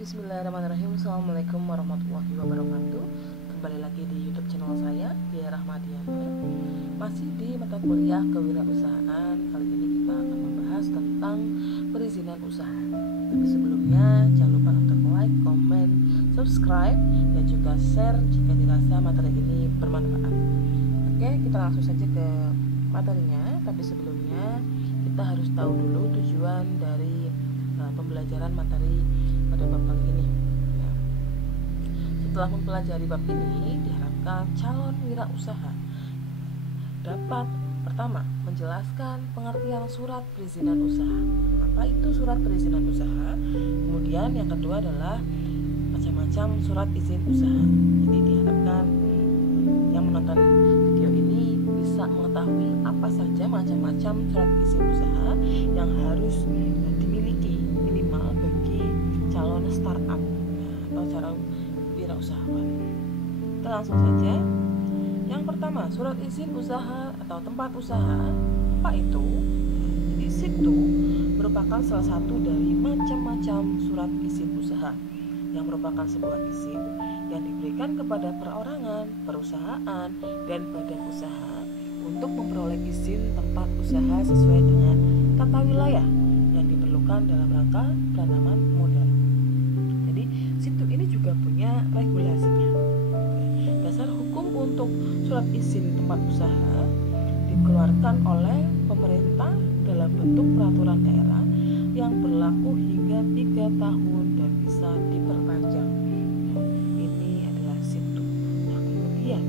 Bismillahirrahmanirrahim. Assalamualaikum warahmatullahi wabarakatuh. Kembali lagi di YouTube channel saya, Dia Rahmadiana. Masih di mata kuliah kewirausahaan. Kali ini kita akan membahas tentang perizinan usaha. Tapi sebelumnya jangan lupa untuk like, komen, subscribe, dan juga share jika dirasa materi ini bermanfaat. Oke, kita langsung saja ke materinya. Tapi sebelumnya kita harus tahu dulu tujuan dari pembelajaran materi pada bab kali ini. Setelah mempelajari bab ini, diharapkan calon wirausaha dapat pertama menjelaskan pengertian surat perizinan usaha. Apa itu surat perizinan usaha? Kemudian yang kedua adalah macam-macam surat izin usaha. Jadi diharapkan yang menonton video ini bisa mengetahui apa saja macam-macam surat izin usaha yang harus dimiliki minimal bagi calon startup atau calon wirausahawan. Kita langsung saja. Yang pertama, surat izin usaha atau tempat usaha. Apa itu? Jadi situ merupakan salah satu dari macam-macam surat izin usaha yang merupakan sebuah izin yang diberikan kepada perorangan, perusahaan, dan badan usaha untuk memperoleh izin tempat usaha sesuai dengan tata wilayah yang diperlukan dalam rangka penanaman modal. Jadi situ ini juga punya regulasinya. Dasar hukum untuk surat izin tempat usaha dikeluarkan oleh pemerintah dalam bentuk peraturan daerah yang berlaku hingga 3 tahun dan bisa diperpanjang. Ini adalah situ. Nah, kemudian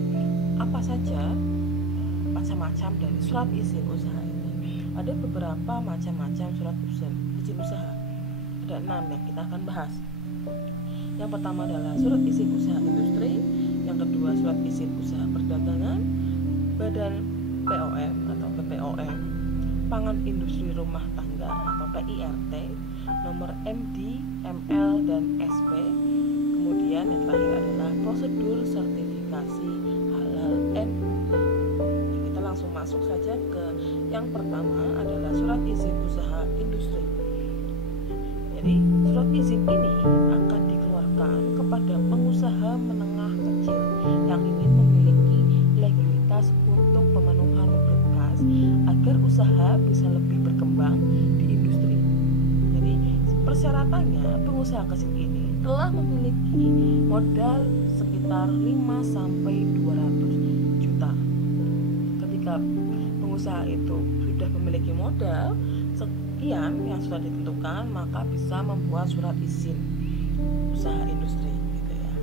apa saja macam-macam dari surat izin usaha ini? Ada beberapa macam-macam surat izin usaha. Ada 6 yang kita akan bahas. Yang pertama adalah surat izin usaha industri, yang kedua surat izin usaha perdagangan, badan POM atau BPOM, pangan industri rumah tangga atau PIRT, nomor MD, ML, dan SP. Kemudian yang terakhir adalah prosedur sertifikasi halal MUI. Kita langsung masuk saja ke yang pertama adalah surat izin usaha industri. Jadi surat izin ini akan dikeluarkan kepada pengusaha menengah kecil yang ingin memiliki legalitas untuk pemenuhan berkas agar usaha bisa lebih berkembang di industri. Jadi persyaratannya pengusaha kecil ini telah memiliki modal sekitar 5-200 juta. Ketika pengusaha itu sudah memiliki modal sekian yang sudah ditentukan, maka bisa membuat surat izin usaha industri gitu ya.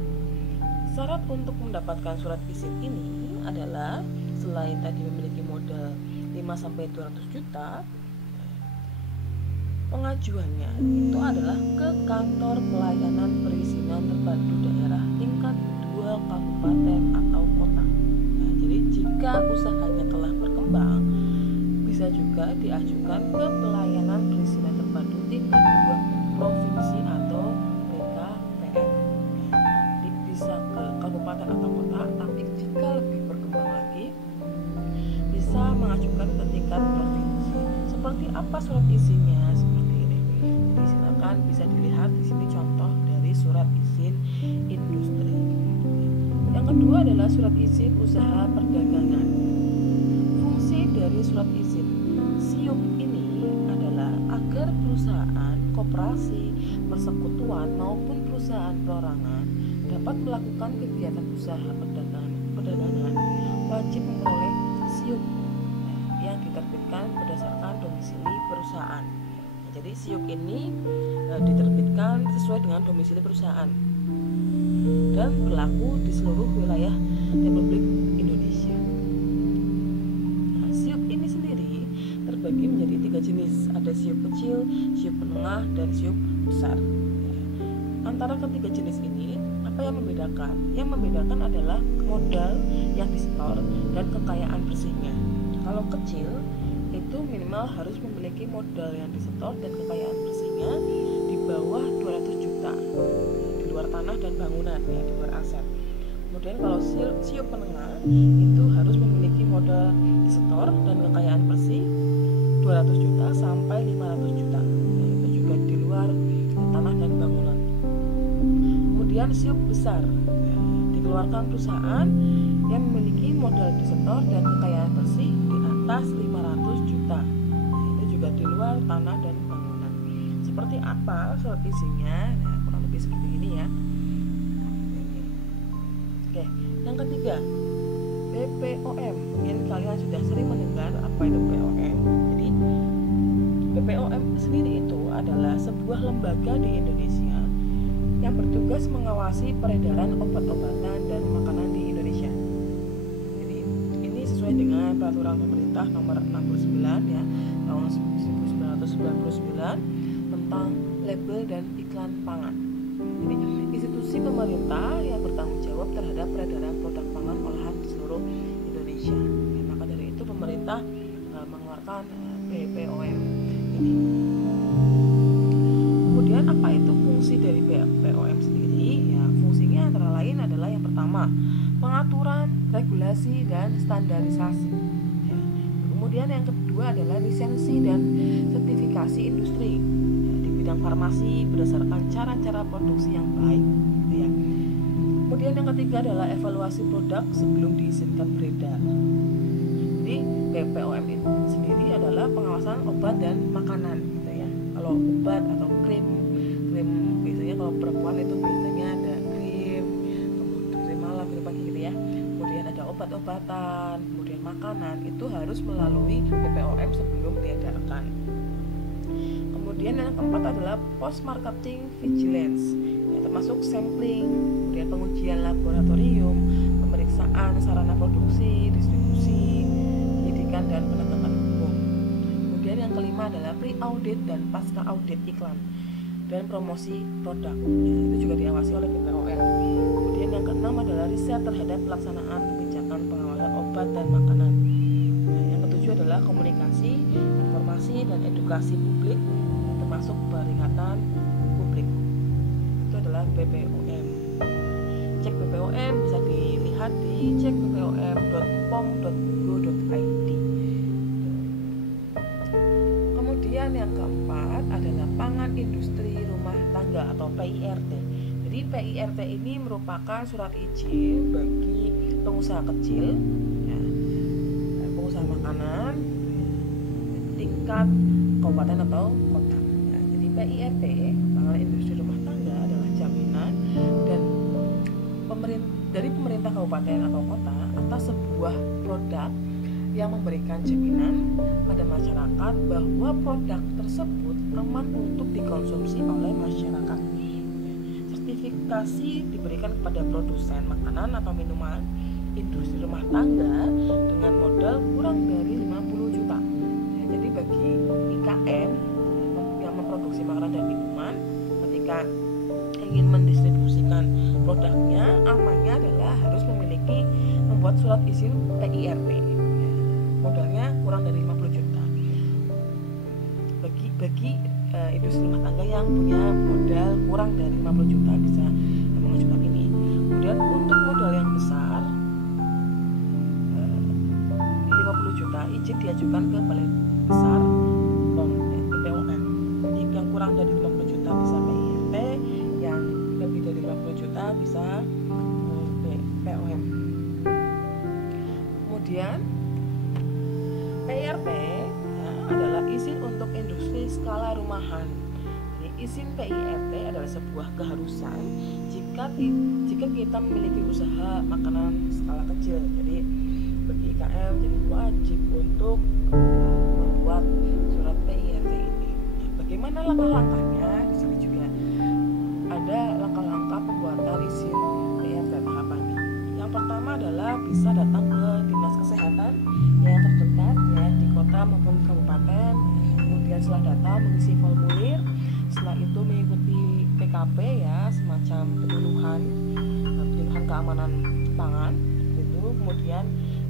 Syarat untuk mendapatkan surat izin ini adalah selain tadi memiliki modal 5-200 juta, pengajuannya itu adalah ke kantor pelayanan perizinan terpadu daerah tingkat 2 kabupaten atau kota. Nah, jadi jika usahanya telah berkembang, bisa juga diajukan ke pelayanan perizinan terpadu tingkat 2 provinsi atau BKPM. Jadi bisa ke kabupaten atau kota, tapi jika lebih berkembang lagi bisa mengajukan ke tingkat provinsi. Seperti apa surat izinnya? Seperti ini. Jadi silakan bisa dilihat di sini contoh dari surat izin industri. Yang kedua adalah surat izin usaha perdagangan. Fungsi dari surat izin SIUP ini adalah agar perusahaan, koperasi, persekutuan maupun perusahaan perorangan dapat melakukan kegiatan usaha perdagangan wajib memperoleh SIUP yang diterbitkan berdasarkan domisili perusahaan. Nah, jadi SIUP ini diterbitkan sesuai dengan domisili perusahaan dan berlaku di seluruh wilayah Republik Indonesia. Nah, SIUP ini sendiri terbagi menjadi 3 jenis. Ada SIUP kecil, SIUP menengah, dan SIUP besar. Antara ketiga jenis ini, apa yang membedakan? Yang membedakan adalah modal yang disetor dan kekayaan bersihnya. Kalau kecil itu minimal harus memiliki modal yang disetor dan kekayaan bersihnya di bawah 200 juta di luar tanah dan bangunan, ya, di luar aset. Kemudian kalau SIUP menengah itu harus memiliki modal disetor dan kekayaan bersih 200 juta sampai 500 juta, ya, itu juga di luar tanah dan bangunan. Kemudian SIUP besar, dikeluarkan perusahaan yang memiliki modal desetor dan kekayaan bersih di atas 500 juta. Itu juga di luar tanah dan bangunan. Seperti apa surat izinnya? Nah, kurang lebih seperti ini ya. Oke, yang ketiga, BPOM. Mungkin kalian sudah sering mendengar apa itu BPOM. Jadi BPOM sendiri itu adalah sebuah lembaga di Indonesia yang bertugas mengawasi peredaran obat-obatan dan makanan di Indonesia. Jadi ini sesuai dengan peraturan pemerintah nomor 69 ya tahun 1999 tentang label dan iklan pangan. Jadi institusi pemerintah yang bertanggung jawab terhadap peredaran produk pangan olahan di seluruh Indonesia. Ya, maka dari itu pemerintah mengeluarkan BPOM ini. Kemudian apa itu fungsi dari BPOM sendiri? Ya, fungsinya antara lain adalah yang pertama, pengaturan, regulasi dan standarisasi. Ya. Kemudian yang kedua adalah lisensi dan sertifikasi industri di bidang farmasi berdasarkan cara-cara produksi yang baik. Ya. Kemudian yang ketiga adalah evaluasi produk sebelum diizinkan beredar. Jadi BPOM itu sendiri adalah pengawasan obat dan makanan gitu ya. Kalau obat atau krim biasanya kalau perempuan itu biasanya ada krim, kemudian krim malam, krim pagi gitu ya. Kemudian ada obat-obatan, kemudian makanan itu harus melalui BPOM sebelum diedarkan. Kemudian yang keempat adalah post marketing vigilance, ya, termasuk sampling, kemudian pengujian laboratorium, pemeriksaan sarana produksi, distribusi, penyidikan dan penegakan hukum. Kemudian yang kelima adalah pre-audit dan pasca audit iklan dan promosi produk, ya, itu juga diawasi oleh BPOM. Kemudian yang keenam adalah riset terhadap pelaksanaan kebijakan pengawasan obat dan makanan. Nah, yang ketujuh adalah komunikasi, informasi dan edukasi publik, termasuk peringatan publik. Itu adalah BPOM. Cek BPOM bisa dilihat di cekbpom.pom.go.id. Kemudian yang keempat adalah pangan industri rumah tangga atau PIRT. Jadi PIRT ini merupakan surat izin bagi pengusaha kecil, ya, pengusaha makanan tingkat kabupaten atau kota. Ya, jadi PIRT, pangan industri rumah tangga, adalah jaminan dan dari pemerintah kabupaten atau kota atas sebuah produk yang memberikan jaminan pada masyarakat bahwa produk tersebut aman untuk dikonsumsi oleh masyarakat. Sertifikasi diberikan kepada produsen makanan atau minuman industri rumah tangga dengan modal kurang dari 50 juta. Ya, jadi bagi IKM yang memproduksi makanan dan minuman, ketika ingin mendistribusikan produknya, amannya adalah harus membuat surat izin PIRT. Modalnya kurang dari 50 juta. Bagi industri rumah tangga yang punya modal kurang dari 50 juta bisa mengajukan ini. Kemudian untuk modal yang besar 50 juta izin diajukan ke Balai Besar POM BPOM. Jadi yang kurang dari 50 juta bisa PIRT, yang lebih dari 50 juta bisa BPOM. Kemudian PIRT adalah izin untuk industri skala rumahan. Jadi, izin PIRT adalah sebuah keharusan jika kita memiliki usaha makanan skala kecil. Jadi bagi IKM jadi wajib untuk membuat surat PIRT ini. Bagaimana langkah-langkahnya? Di sini juga ada langkah-langkah pembuatan izin PIRT tahapannya. Yang pertama adalah bisa datang ke dinas kesehatan yang terdekat ya di kota maupun kabupaten. Kemudian setelah datang mengisi formulir, setelah itu mengikuti PKP ya, semacam penyuluhan keamanan pangan gitu. Kemudian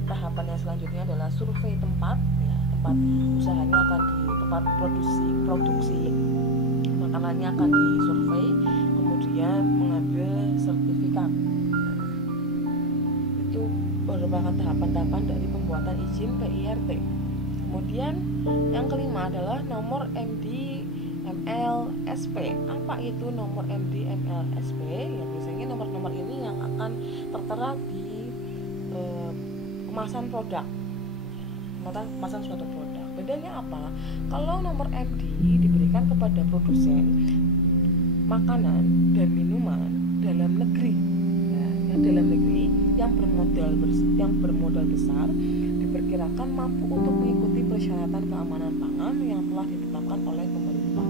tahapan yang selanjutnya adalah survei tempat ya, tempat usahanya akan di tempat produksi makanannya akan disurvei, kemudian mengambil sertifikat. Itu merupakan tahapan-tahapan dari pembuatan izin PIRT. Kemudian yang kelima adalah nomor MD MLSP. Apa itu nomor MD MLSP? Ya biasanya nomor-nomor ini yang akan tertera di kemasan produk, kemasan suatu produk. Bedanya apa? Kalau nomor MD diberikan kepada produsen makanan dan minuman dalam negeri, dalam negeri yang bermodal besar, diperkirakan mampu untuk mengikuti persyaratan keamanan pangan yang telah ditetapkan oleh pemerintah.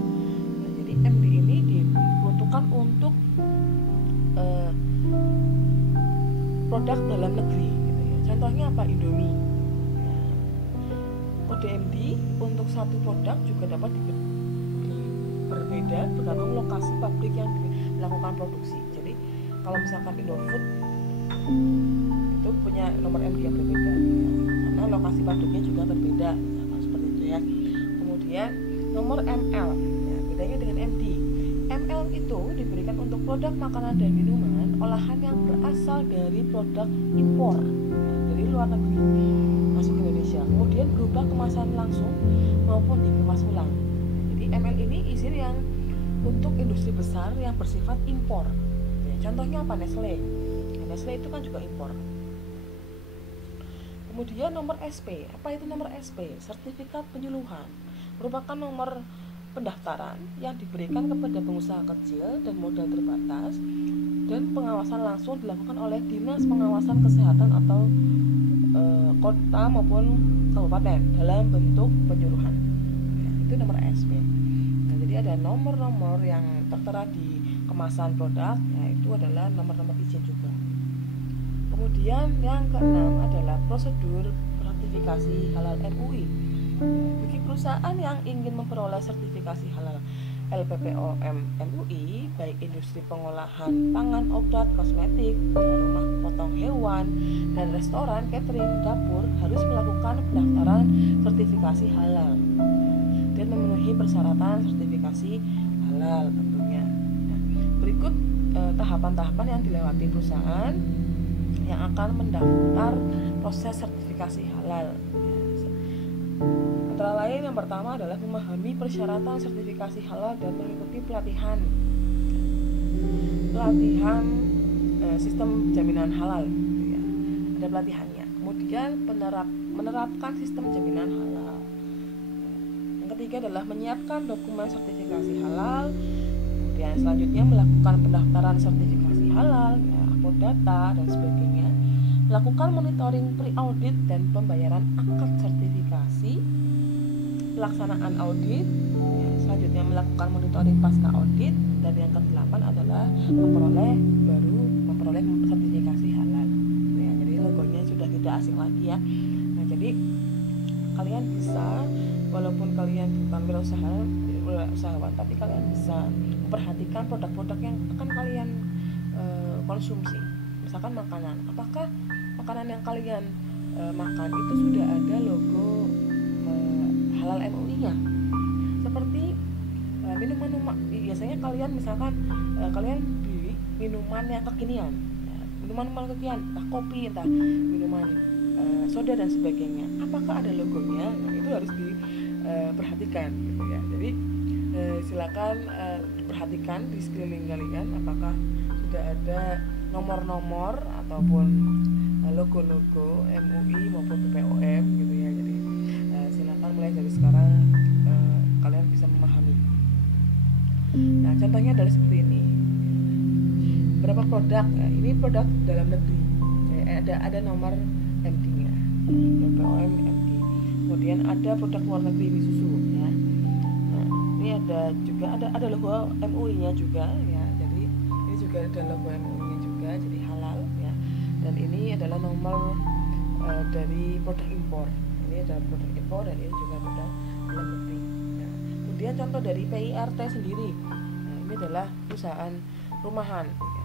Nah, jadi MD ini diperuntukkan untuk produk dalam negeri, gitu ya. Contohnya apa? Indomie. Nah, kode MD untuk satu produk juga dapat berbeda tergantung lokasi pabrik yang dilakukan produksi. Jadi kalau misalkan Indofood itu punya nomor MD yang berbeda, ya, karena lokasi pabriknya juga berbeda, nah, seperti itu ya. Kemudian nomor ML, ya, bedanya dengan MD. ML itu diberikan untuk produk makanan dan minuman olahan yang berasal dari produk impor, ya, dari luar negeri masuk ke Indonesia, kemudian berubah kemasan langsung maupun dikemas ulang. Jadi ML ini izin yang untuk industri besar yang bersifat impor, ya, contohnya apa? Nestle. Nestle itu kan juga impor. Kemudian nomor SP. Apa itu nomor SP? Sertifikat penyuluhan. Merupakan nomor pendaftaran yang diberikan kepada pengusaha kecil dan modal terbatas, dan pengawasan langsung dilakukan oleh Dinas Pengawasan Kesehatan atau kota maupun kabupaten dalam bentuk penyuluhan. Ya, itu nomor SP. Nah, jadi ada nomor-nomor yang tertera di kemasan produk, yaitu adalah nomor-nomor izin juga. Kemudian yang keenam adalah prosedur sertifikasi halal MUI. Bagi perusahaan yang ingin memperoleh sertifikasi halal LPPOM MUI, baik industri pengolahan pangan, obat, kosmetik, rumah potong hewan, dan restoran, catering, dapur, harus melakukan pendaftaran sertifikasi halal dan memenuhi persyaratan sertifikasi halal tentunya. Nah, berikut tahapan-tahapan yang dilewati perusahaan yang akan mendaftar proses sertifikasi halal. Antara lain yang pertama adalah memahami persyaratan sertifikasi halal dan mengikuti pelatihan sistem jaminan halal, ya. Ada pelatihannya. Kemudian menerapkan sistem jaminan halal. Yang ketiga adalah menyiapkan dokumen sertifikasi halal. Kemudian selanjutnya melakukan pendaftaran sertifikasi halal, ya, upload data dan sebagainya. Melakukan monitoring pre-audit dan pembayaran akad sertifikasi, pelaksanaan audit, ya, selanjutnya melakukan monitoring pasca audit, dan yang ke-8 adalah memperoleh sertifikasi halal, ya. Jadi logonya sudah tidak asing lagi ya. Nah, jadi kalian bisa, walaupun kalian bukan wirausahawan, tapi kalian bisa memperhatikan produk-produk yang akan kalian konsumsi. Misalkan makanan, apakah makanan yang kalian makan itu sudah ada logo halal MUI-nya? Seperti minuman, biasanya kalian misalkan kalian beli minuman yang kekinian, minuman kekinian, entah kopi, entah minuman soda dan sebagainya, apakah ada logonya? Nah, itu harus diperhatikan, gitu ya. Jadi silakan perhatikan di sekeliling kalian apakah sudah ada nomor-nomor ataupun logo-logo MUI maupun BPOM, gitu ya. Jadi silakan mulai dari sekarang kalian bisa memahami. Nah, contohnya adalah seperti ini. Berapa produk? Nah, ini produk dalam negeri. Ada nomor MD-nya, BPOM MD. Kemudian ada produk luar negeri, ini susu, ya. Nah, ini ada logo MUI-nya juga, ya. Jadi ini juga ada logo MUI-nya juga, jadi halal, ya. Dan ini adalah nomor dari produk impor. Ini ada produk impor dan ini juga produk dalam negeri. Nah, kemudian contoh dari PIRT sendiri. Nah, ini adalah perusahaan rumahan, ya.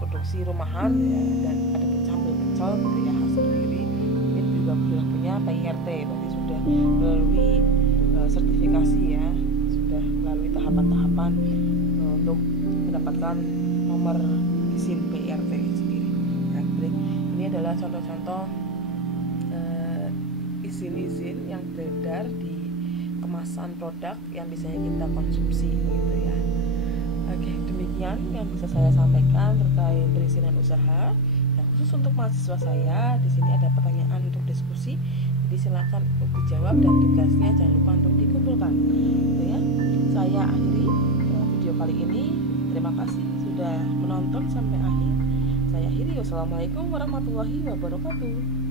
Produksi rumahan, ya, dan ada pecel gitu ya, khas sendiri. Ini juga sudah punya PIRT, berarti sudah melalui sertifikasi, ya, sudah melalui tahapan-tahapan untuk mendapatkan nomor izin PIRT sendiri. Nah, ini adalah contoh-contoh izin-izin yang beredar di kemasan produk yang bisa kita konsumsi gitu ya. Oke, demikian yang bisa saya sampaikan terkait perizinan usaha. Nah, khusus untuk mahasiswa saya, di sini ada pertanyaan untuk diskusi. Jadi silakan untuk dijawab dan tugasnya jangan lupa untuk dikumpulkan. Gitu ya. Saya akhiri video kali ini. Terima kasih sudah menonton sampai akhir. Saya akhiri. Wassalamualaikum warahmatullahi wabarakatuh.